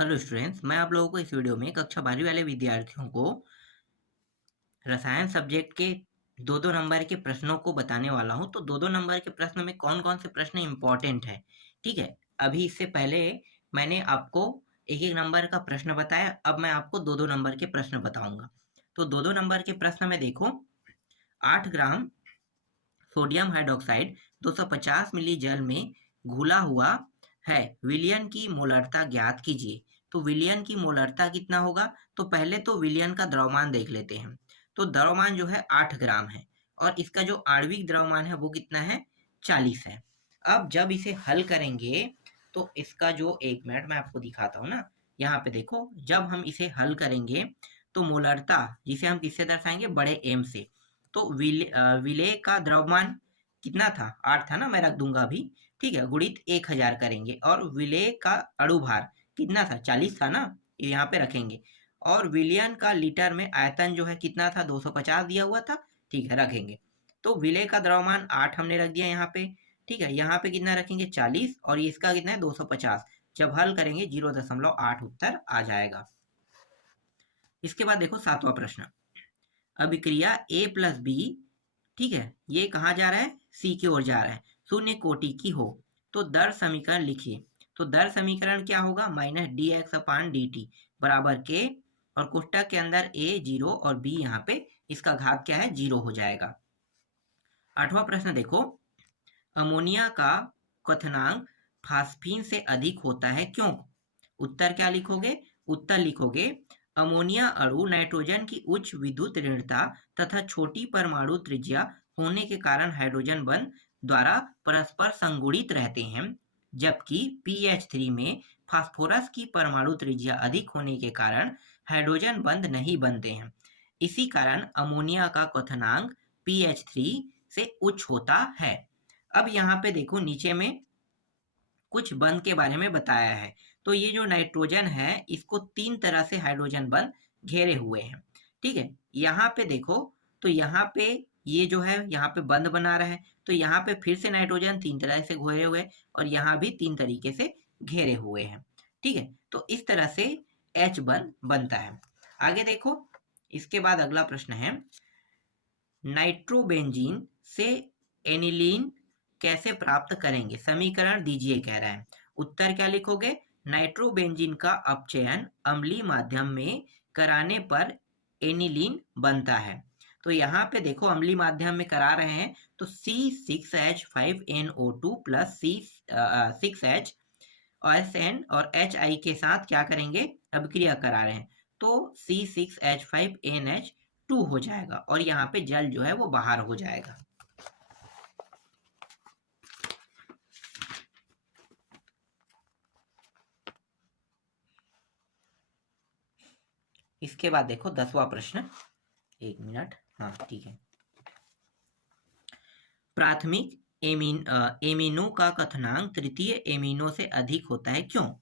Hello students, मैं आप लोगों को इस वीडियो में कक्षा 12वीं वाले विद्यार्थियों को रसायन सब्जेक्ट के दो दो नंबर के प्रश्नों को बताने वाला हूं। तो दो दो नंबर के प्रश्न में कौन कौन से प्रश्न इंपॉर्टेंट है, ठीक है। अभी इससे पहले मैंने आपको एक एक नंबर का प्रश्न बताया, अब मैं आपको दो दो नंबर के प्रश्न बताऊंगा। तो दो दो नंबर के प्रश्न में देखो, 8 ग्राम सोडियम हाइड्रोक्साइड 250 मिली जल में घुला हुआ है, विलयन की मोलरता ज्ञात कीजिए। तो विलयन की मोलरता कितना होगा? तो पहले तो विलयन का द्रव्यमान देख लेते हैं। तो द्रव्यमान जो है 8 ग्राम है और इसका जो आणविक द्रव्यमान है वो कितना है? 40 है। अब जब इसे हल करेंगे तो इसका जो, एक मिनट मैं आपको दिखाता हूँ ना, यहाँ पे देखो, जब हम इसे हल करेंगे तो मोलरता, जिसे हम किससे दर्शाएंगे? बड़े एम से। तो विलेय का द्रव्यमान कितना था? 8 था ना, मैं रख दूंगा अभी, ठीक है। गुणित 1000 करेंगे और विलेय का अणुभार कितना था? 40 था ना, ये यहाँ पे रखेंगे। और विलयन का लीटर में आयतन जो है कितना था? 250 दिया हुआ था, ठीक है, रखेंगे। तो विलेय का द्रव्यमान 8 हमने रख दिया यहाँ पे, ठीक है। यहाँ पे कितना रखेंगे? 40, और इसका कितना है? 250। जब हल करेंगे 0.8 उत्तर आ जाएगा। इसके बाद देखो 7वां प्रश्न। अभिक्रिया A प्लस बी, ठीक है, ये कहाँ जा रहा है? सी की ओर जा रहा है, शून्य कोटि की हो तो दर समीकरण लिखिए। तो दर समीकरण क्या होगा? माइनस डी एक्स अपान डी टी बराबर के, और कोष्टक के अंदर ए 0 और बी यहाँ पे इसका घात क्या है? 0 हो जाएगा। 8वां प्रश्न देखो, अमोनिया का क्वथनांक फास्फीन से अधिक होता है, क्यों? उत्तर क्या लिखोगे? उत्तर लिखोगे, अमोनिया अणु नाइट्रोजन की उच्च विद्युत ऋणता तथा छोटी परमाणु त्रिज्या होने के कारण हाइड्रोजन बंध द्वारा परस्पर संगुणित रहते हैं, जबकि PH3 में फास्फोरस की परमाणु त्रिज्या अधिक होने के कारण हाइड्रोजन बंध नहीं बनते हैं। इसी कारण अमोनिया का क्वथनांक PH3 से उच्च होता है। अब यहाँ पे देखो, नीचे में कुछ बंध के बारे में बताया है। तो ये जो नाइट्रोजन है, इसको 3 तरह से हाइड्रोजन बंध घेरे हुए हैं, ठीक है। यहाँ पे देखो, तो यहाँ पे ये जो है यहाँ पे बंध बना रहा है, तो यहाँ पे फिर से नाइट्रोजन 3 तरह से घेरे हुए, और यहाँ भी 3 तरीके से घेरे हुए हैं, ठीक है। तो इस तरह से H बंध बनता है। आगे देखो, इसके बाद अगला प्रश्न है, नाइट्रोबेंजीन से एनिलीन कैसे प्राप्त करेंगे? समीकरण दीजिए कह रहा है। उत्तर क्या लिखोगे? नाइट्रोबेंजीन का अपचयन अम्लीय माध्यम में कराने पर एनिलीन बनता है। तो यहाँ पे देखो, अम्लीय माध्यम में करा रहे हैं तो C6H5NO2 प्लस C6HSN और HI के साथ क्या करेंगे? अभिक्रिया करा रहे हैं, तो C6H5NH2 हो जाएगा और यहाँ पे जल जो है वो बाहर हो जाएगा। इसके बाद देखो 10वां प्रश्न, एक मिनट, हाँ ठीक है। प्राथमिक एमिनो का कथनांक तृतीय एमिनो से अधिक होता है, क्यों?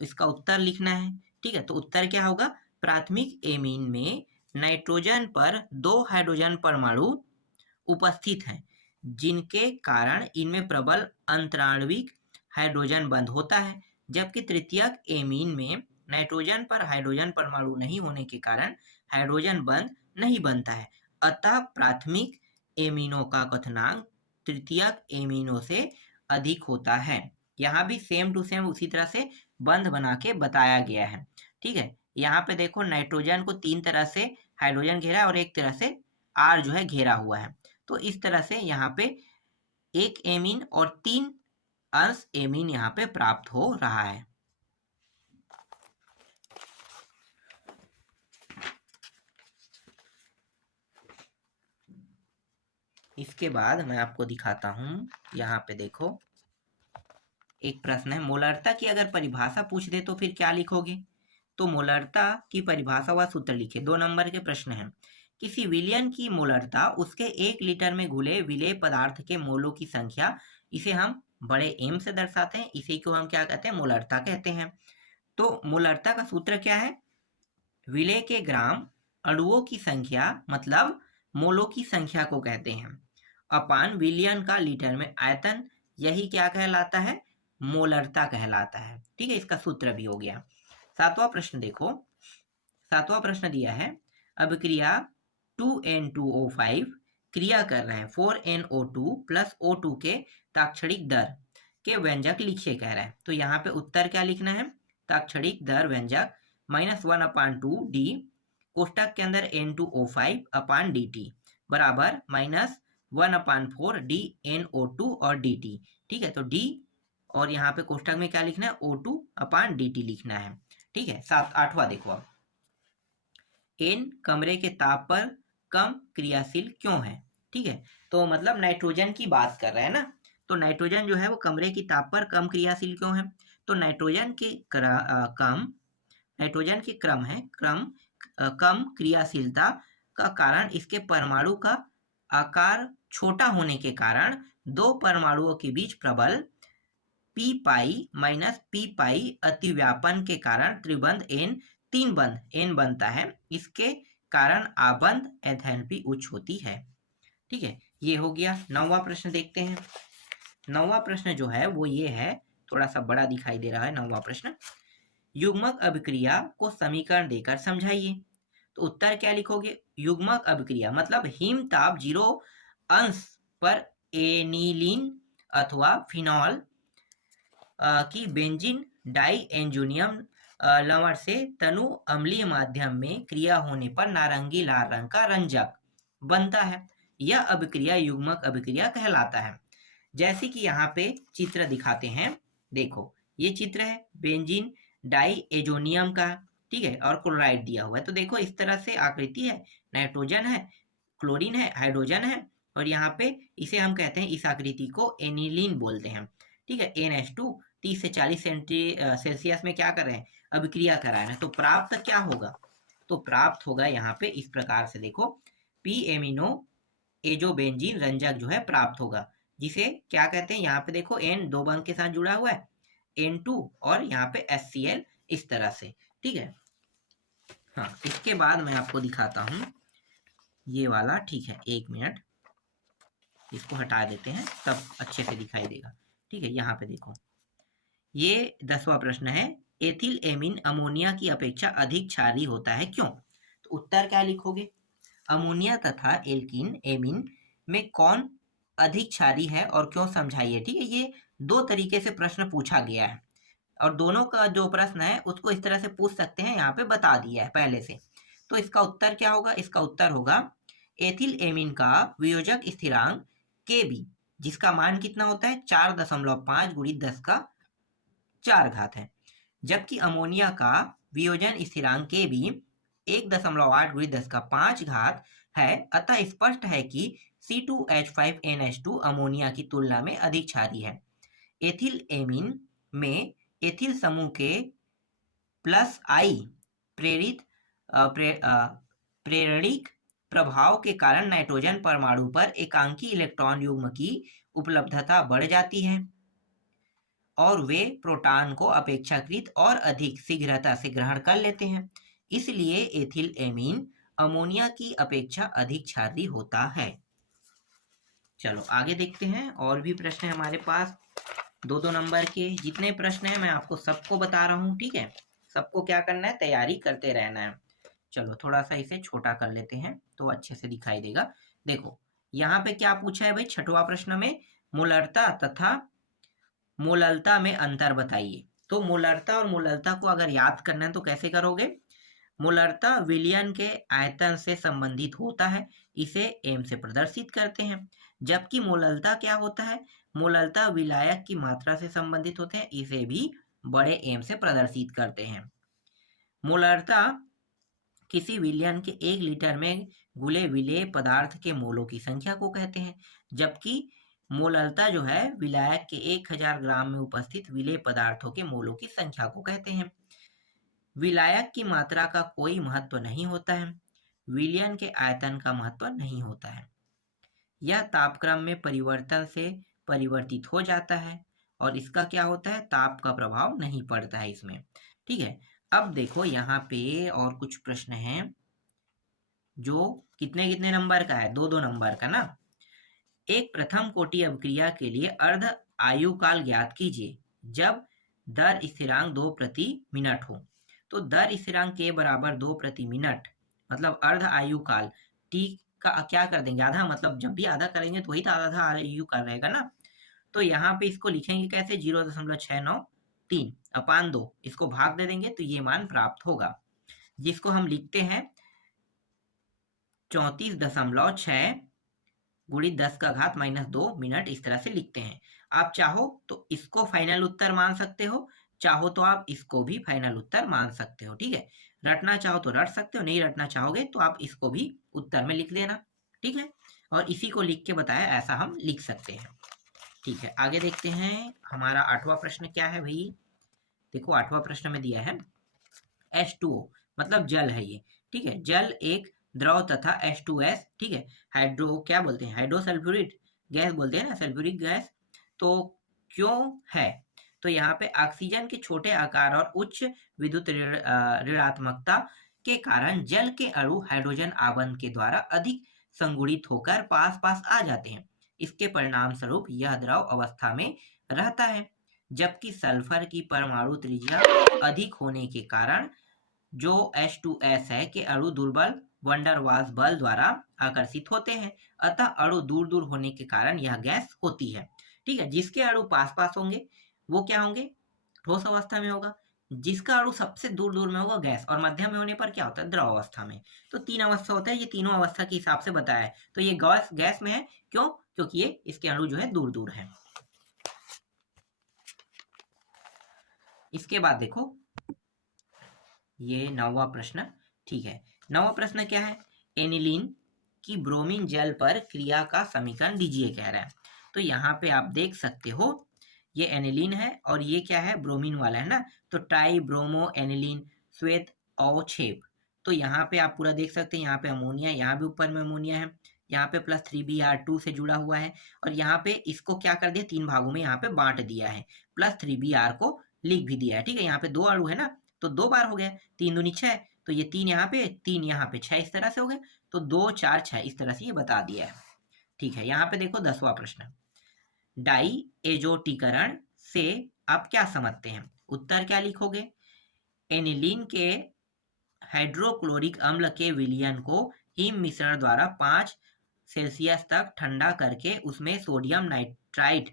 इसका उत्तर लिखना है, ठीक है। तो उत्तर क्या होगा? प्राथमिक एमीन में नाइट्रोजन पर 2 हाइड्रोजन परमाणु उपस्थित हैं, जिनके कारण इनमें प्रबल अंतराणविक हाइड्रोजन बंध होता है, जबकि तृतीयक एमीन में नाइट्रोजन पर हाइड्रोजन परमाणु नहीं होने के कारण हाइड्रोजन बंध नहीं बनता है। अतः प्राथमिक एमीनो का कथनांक तृतीयक एमीनो से अधिक होता है। यहाँ भी सेम टू सेम उसी तरह से बंध बना के बताया गया है, ठीक है। यहाँ पे देखो, नाइट्रोजन को 3 तरह से हाइड्रोजन घेरा और एक तरह से R जो है घेरा हुआ है। तो इस तरह से यहाँ पे एक एमीन और 3 अंश एमीन यहाँ पे प्राप्त हो रहा है। इसके बाद मैं आपको दिखाता हूं, यहाँ पे देखो एक प्रश्न है, मोलरता की अगर परिभाषा पूछ दे तो फिर क्या लिखोगे? तो मोलरता की परिभाषा व सूत्र लिखे। 2 नंबर के प्रश्न है, किसी विलयन की मोलरता उसके 1 लीटर में घुले विलेय पदार्थ के मोलों की संख्या, इसे हम बड़े एम से दर्शाते हैं, इसी को हम क्या कहते हैं? मोलरता कहते हैं। तो मोलरता का सूत्र क्या है? विलेय के ग्राम अणुओं की संख्या, मतलब मोलों की संख्या को कहते हैं, अपान विलयन का लीटर में आयतन, यही क्या कहलाता है? मोलरता कहलाता है, ठीक है। इसका सूत्र भी हो गया। सातवां प्रश्न देखो, सातवां प्रश्न दिया है अभिक्रिया 2N2O5 क्रिया कर रहे हैं 4NO2 प्लस O2 के ताक्षणिक दर के व्यंजक लिखिए कह रहे हैं। तो यहाँ पे उत्तर क्या लिखना है, ताक्षणिक दर व्यंजक -1/2 d कोष्टक के अंदर N2O5 अपान dt बराबर -1/4 dNO2 और dt। ठीक है, तो d और यहाँ पे कोष्टक में क्या लिखना है, O2 अपान dt लिखना है। ठीक है, आठवां देखो अब, N कमरे के ताप पर कम क्रियाशील क्यों है। ठीक है, तो मतलब नाइट्रोजन की बात कर रहे हैं ना, तो नाइट्रोजन जो है वो कमरे की ताप पर कम क्रियाशील क्यों है। तो नाइट्रोजन के क्रम है कम क्रियाशीलता का कारण इसके परमाणु का आकार छोटा होने के कारण दो परमाणुओं के बीच प्रबल पी पाई माइनस पी पाई अतिव्यापन के कारण त्रिबंध N 3 बंध N बनता है, इसके कारण आबंध एंथैल्पी उच्च होती है। ठीक है, ये हो गया। नौवां प्रश्न देखते हैं। नौवां प्रश्न जो है वो ये है, थोड़ा सा बड़ा दिखाई दे रहा है नौवां प्रश्न, युग्मक अभिक्रिया को समीकरण देकर समझाइए। तो उत्तर क्या लिखोगे, युग्मक अभिक्रिया मतलब हिम ताप 0 अंश पर एनिलीन अथवा फिनॉल की बेंजीन डाइएन्जोनियम लवण से तनु अम्लीय माध्यम में क्रिया होने पर नारंगी लाल रंग का रंजक बनता है। यह अभिक्रिया युग्मक अभिक्रिया कहलाता है। जैसे कि यहाँ पे चित्र दिखाते हैं, देखो ये चित्र है बेंजीन डाइएजोनियम का, ठीक है, और क्लोराइड दिया हुआ है। तो देखो इस तरह से आकृति है, नाइट्रोजन है, क्लोरीन है, हाइड्रोजन है, और यहाँ पे इसे हम कहते हैं, इस आकृति को एनिलीन बोलते हैं। ठीक है, NH2 30 से 40 सेल्सियस में क्या कर रहे हैं, अभिक्रिया करा रहे हैं। तो प्राप्त क्या होगा, तो प्राप्त होगा यहाँ पे इस प्रकार से, देखो पी एमिनो एजोबेंजीन रंजक जो है प्राप्त होगा, जिसे क्या कहते हैं, यहाँ पे देखो N 2 बंध के साथ जुड़ा हुआ है N2 और यहाँ पे HCl इस तरह से। ठीक है, हाँ, इसके बाद मैं आपको दिखाता हूँ ये वाला। ठीक है, एक मिनट, इसको हटा देते हैं तब अच्छे से दिखाई देगा। ठीक है, यहाँ पे देखो ये 10वां प्रश्न है, एथिल एमीन अमोनिया की अपेक्षा अधिक क्षारीय होता है क्यों। तो उत्तर क्या लिखोगे, अमोनिया तथा एल्कीन एमीन में कौन अधिक क्षारीय है और क्यों, समझाइए। ठीक है, ये दो तरीके से प्रश्न पूछा गया है और दोनों का जो प्रश्न है उसको इस तरह से पूछ सकते हैं, यहाँ पे बता दिया है पहले से। तो इसका उत्तर क्या होगा, इसका उत्तर होगा एथिल एमीन का वियोजक स्थिरांक Kb, जिसका मान कितना होता है 4.5 × 10⁴ है, जबकि अमोनिया का वियोजन स्थिरांक Kb 1.8 × 10⁵ है। अतः स्पष्ट है कि C2H5NH2 अमोनिया की तुलना में अधिक क्षारीय है। एथिल एमीन में एथिल समूह के +I प्रेरणिक प्रभाव के कारण नाइट्रोजन परमाणु पर एकांकी इलेक्ट्रॉन युग्म की उपलब्धता बढ़ जाती है और वे प्रोटॉन को अपेक्षाकृत और अधिक शीघ्रता से ग्रहण कर लेते हैं। इसलिए एथिल एमीन अमोनिया की अपेक्षा अधिक क्षारीय होता है। चलो आगे देखते हैं, और भी प्रश्न है हमारे पास 2-2 नंबर के। जितने प्रश्न हैं मैं आपको सबको बता रहा हूँ। ठीक है, सबको क्या करना है, तैयारी करते रहना है। चलो थोड़ा सा इसे छोटा कर लेते हैं तो अच्छे से दिखाई देगा। देखो यहाँ पे क्या पूछा है भाई, 6वां प्रश्न में मोलरता तथा मोललता में अंतर बताइए। तो मोलरता और मोललता को अगर याद करना है तो कैसे करोगे, मोलरता विलयन के आयतन से संबंधित होता है, इसे एम से प्रदर्शित करते हैं, जबकि मोललता क्या होता है, मोललता विलायक की मात्रा से संबंधित होते हैं, इसे भी बड़े एम से प्रदर्शित करते हैं। मोलरता किसी विलयन के 1 लीटर में घुले विलेय पदार्थ के मोलों की संख्या को कहते हैं, जबकि मोललता जो है विलायक के 1000 ग्राम में उपस्थित विलेय पदार्थों के मोलों की संख्या को कहते हैं। विलायक की मात्रा का कोई महत्व नहीं होता है, विलयन के आयतन का महत्व नहीं होता है। यह तापक्रम में परिवर्तन से परिवर्तित हो जाता है और इसका क्या होता है, ताप का प्रभाव नहीं पड़ता है इसमें। ठीक है, अब देखो यहाँ पे और कुछ प्रश्न हैं जो कितने कितने नंबर का है, 2-2 नंबर का ना। एक प्रथम कोटि अभिक्रिया के लिए अर्ध आयु काल ज्ञात कीजिए जब दर स्थिरांक 2 प्रति मिनट हो। तो दर स्थिरांक k बराबर 2 प्रति मिनट, मतलब अर्ध आयु काल t का क्या कर देंगे आधा, मतलब जब भी आधा करेंगे तो वही तो आधा आयु काल रहेगा ना। तो यहाँ पे इसको लिखेंगे कैसे, 0.693 अपान 2, इसको भाग दे देंगे तो ये मान प्राप्त होगा, जिसको हम लिखते हैं 34.6 गुणित 10 का घात -2 मिनट, इस तरह से लिखते हैं। आप चाहो तो इसको फाइनल उत्तर मान सकते हो, चाहो तो आप इसको भी फाइनल उत्तर मान सकते हो, ठीक है। रटना चाहो तो रट सकते हो, नहीं रटना चाहोगे तो आप इसको भी उत्तर में लिख देना, ठीक है। और इसी को लिख के बताया, ऐसा हम लिख सकते हैं, ठीक है। आगे देखते हैं हमारा 8वां प्रश्न क्या है भाई। देखो 8वां प्रश्न में दिया है H2O, मतलब जल है ये, ठीक है। जल एक द्रव तथा H2S, ठीक है, हाइड्रो क्या बोलते हैं, हाइड्रोसल्फ्यूरिक गैस बोलते हैं ना, सल्फ्यूरिक गैस। तो क्यों है, तो यहाँ पे ऑक्सीजन के छोटे आकार और उच्च विद्युत ऋणात्मकता के कारण जल के अणु हाइड्रोजन आवरण के द्वारा अधिक संगुणित होकर पास पास आ जाते हैं। इसके परिणाम स्वरूप यह द्रव अवस्था में रहता है, जबकि सल्फर की परमाणु त्रिज्या अधिक होने के कारण जो H2S है के अणु दुर्बल वंडरवाल्स बल द्वारा आकर्षित होते हैं, अतः अणु दूर दूर होने के कारण यह गैस होती है, ठीक है। जिसके अणु पास पास होंगे वो क्या होंगे, ठोस अवस्था में होगा, जिसका अणु सबसे दूर दूर में होगा गैस, और मध्यम में होने पर क्या होता है, द्रव अवस्था में। तो 3 अवस्था होता है, ये तीनों अवस्था के हिसाब से बताया है। तो ये गैस में है, क्यों, क्योंकि ये इसके अणु जो है दूर दूर है। इसके बाद देखो ये 9वां प्रश्न, ठीक है। 9वां प्रश्न क्या है, एनिलीन की ब्रोमीन जल पर क्रिया का समीकरण दीजिए कह रहा है। तो यहाँ पे आप देख सकते हो ये एनिलीन है और ये क्या है, ब्रोमीन वाला है ना, तो ट्राई ब्रोमो एनिलीन श्वेत अवक्षेप। तो यहाँ पे आप पूरा देख सकते हैं, यहाँ पे अमोनिया, यहाँ भी ऊपर में अमोनिया है, यहाँ पे प्लस 3Br2 से जुड़ा हुआ है, और यहाँ पे इसको क्या कर दिया, 3 भागों में यहाँ पे बांट दिया है, प्लस 3Br को लिख भी दिया है, ठीक है। यहाँ पे 2 अणु है ना, तो 2 बार हो गया, 3 दूनी 6, तो ये 3 यहाँ पे 3 यहाँ पे 6, इस तरह से हो गए, तो 2 4 6 इस तरह से ये बता दिया है, ठीक है। यहाँ पे देखो 10वां प्रश्न, डाई एजोटीकरण से आप क्या समझते हैं, उत्तर क्या लिखोगे, एनिलीन के हाइड्रोक्लोरिक अम्ल के विलयन को हिम मिश्रण द्वारा 5 सेल्सियस तक ठंडा करके उसमें सोडियम नाइट्राइट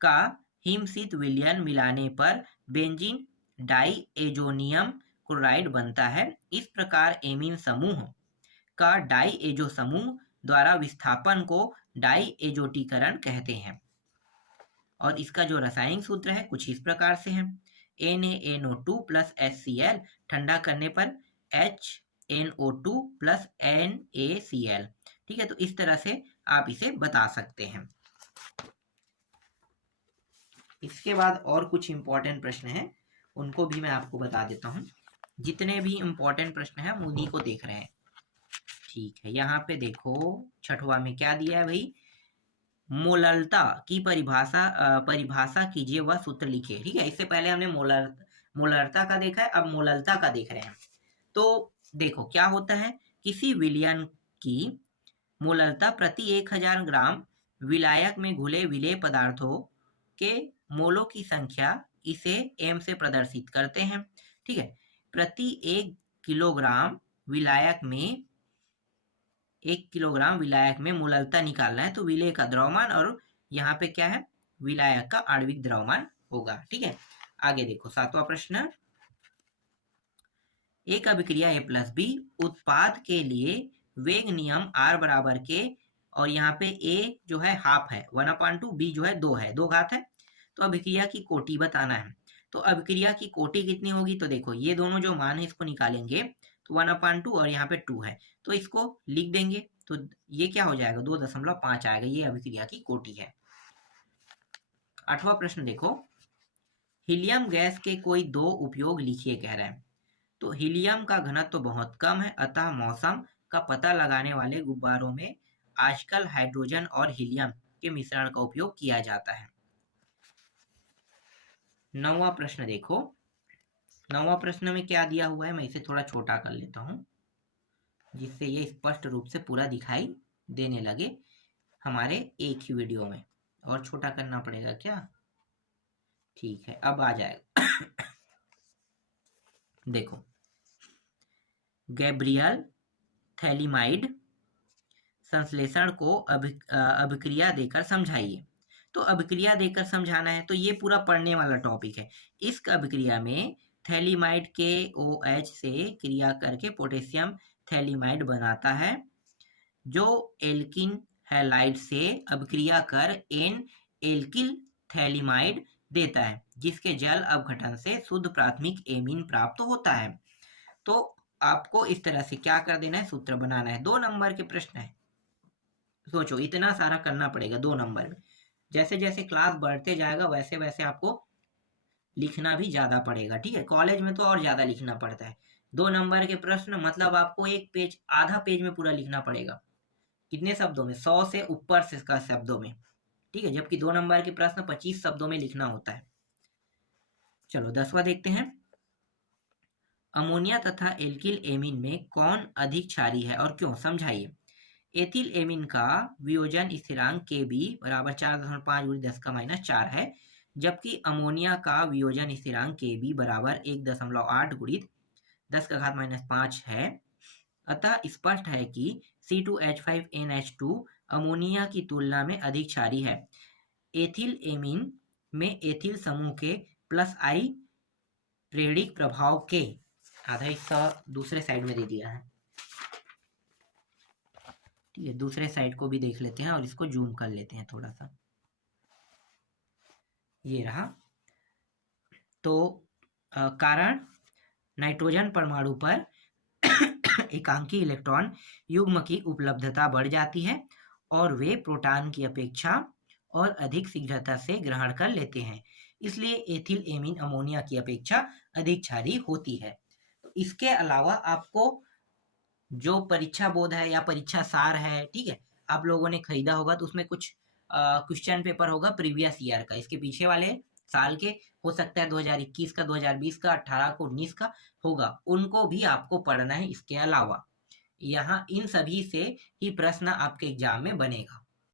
का हिमशीत विलयन मिलाने पर बेंजीन डाईएजोनियम क्लोराइड बनता है। इस प्रकार एमीन समूह का डाईएजो समूह द्वारा विस्थापन को डाईएजोटीकरण कहते हैं, और इसका जो रासायनिक सूत्र है कुछ इस प्रकार से है, NaNO2 प्लस HCl ठंडा करने पर HNO2 प्लस NaCl, ठीक है। तो इस तरह से आप इसे बता सकते हैं। इसके बाद और कुछ इंपॉर्टेंट प्रश्न हैं, उनको भी मैं आपको बता देता हूँ। जितने भी इंपॉर्टेंट प्रश्न हैं हम उन्हीं को देख रहे हैं, ठीक है। यहाँ पे देखो 6वां में क्या दिया है भाई, मोललता की परिभाषा कीजिए वह सूत्र लिखिए, ठीक है। इससे पहले हमने मोलरता का देखा है, अब मोललता का देख रहे हैं। तो देखो क्या होता है, किसी विलयन की मोललता प्रति 1000 ग्राम विलायक में घुले विलेय पदार्थों के मोलों की संख्या इसे m से प्रदर्शित करते हैं, ठीक है। प्रति 1 किलोग्राम विलायक में मोललता निकालना है, तो विलेय का द्रव्यमान और यहाँ पे क्या है, विलायक का आणविक द्रव्यमान होगा, ठीक है। आगे देखो 7वां प्रश्न, एक अभिक्रिया A प्लस बी उत्पाद के लिए वेग नियम R बराबर के, और यहाँ पे A जो है हाफ है 1/2, B जो है 2 है, 2 घात है, तो अभिक्रिया की कोटि बताना है। तो अभिक्रिया की कोटि कितनी होगी, तो देखो ये दोनों जो मान है इसको निकालेंगे, तो 1/2 और यहाँ पे 2 है, तो इसको लिख देंगे, तो ये क्या हो जाएगा 2.5 आएगा, ये अभिक्रिया की कोटि है। 8वां प्रश्न देखो, हीलियम गैस के कोई 2 उपयोग लिखिए कह रहे हैं। तो हीलियम का घनत्व तो बहुत कम है, अतः मौसम का पता लगाने वाले गुब्बारों में आजकल हाइड्रोजन और हीलियम के मिश्रण का उपयोग किया जाता है। 9वां प्रश्न देखो, 9वां प्रश्न में क्या दिया हुआ है, मैं इसे थोड़ा छोटा कर लेता हूं जिससे ये स्पष्ट रूप से पूरा दिखाई देने लगे हमारे एक ही वीडियो में। और छोटा करना पड़ेगा क्या, ठीक है, अब आ जाएगा। देखो, गैब्रियल थैलीमाइड संश्लेषण को अभिक्रिया देकर समझाइए। तो अभिक्रिया देकर समझाना है तो ये पूरा पढ़ने वाला टॉपिक है। इस अभिक्रिया में थैलीमाइड के OH से क्रिया करके पोटेशियम थैलीमाइड बनाता है, जो एल्किन हैलाइड से अभिक्रिया कर एन एल्किल थैलीमाइड देता है, जिसके जल अपघटन से शुद्ध प्राथमिक एमीन प्राप्त होता है। तो आपको इस तरह से क्या कर देना है, सूत्र बनाना है। 2 नंबर के प्रश्न है, सोचो इतना सारा करना पड़ेगा 2 नंबर में। जैसे जैसे क्लास बढ़ते जाएगा वैसे वैसे आपको लिखना भी ज्यादा पड़ेगा, ठीक है। कॉलेज में तो और ज्यादा लिखना पड़ता है। 2 नंबर के प्रश्न मतलब आपको एक पेज, आधा पेज में पूरा लिखना पड़ेगा। कितने शब्दों में, 100 से ऊपर से का शब्दों में, ठीक है। जबकि 2 नंबर के प्रश्न 25 शब्दों में लिखना होता है। चलो 10वां देखते हैं। अमोनिया तथा एल्किल एमीन में कौन अधिक क्षारीय है और क्यों, समझाइए। एथिल एमीन का वियोजन स्थिरांक Kb बराबर 4.5 × 10⁻⁴ है, जबकि अमोनिया का वियोजन स्थिरांक Kb बराबर 1.8 × 10⁻⁵ है। अतः स्पष्ट है कि C2H5NH2 अमोनिया की तुलना में अधिक क्षारीय है। एथिल एमीन में एथिल समूह के +I प्रेरिक प्रभाव के, आधा हिस्सा दूसरे साइड में दे दिया है, ठीक है। दूसरे साइड को भी देख लेते हैं और इसको जूम कर लेते हैं थोड़ा सा, ये रहा। तो कारण नाइट्रोजन परमाणु पर एकांकी इलेक्ट्रॉन युग्म की उपलब्धता बढ़ जाती है और वे प्रोटॉन की अपेक्षा और अधिक शीघ्रता से ग्रहण कर लेते हैं, इसलिए एथिल एमीन अमोनिया की अपेक्षा अधिक क्षारीय होती है। तो इसके अलावा आपको जो परीक्षा बोध है या परीक्षा सार है, ठीक है, आप लोगों ने खरीदा होगा, तो उसमें कुछ क्वेश्चन पेपर होगा प्रीवियस ईयर का, इसके पीछे वाले साल के, हो सकता है 2021 का, 2020 का, 18 को 19 का होगा, उनको भी आपको पढ़ना है। इसके अलावा यहाँ इन सभी से ही प्रश्न आपके एग्जाम में बनेगा।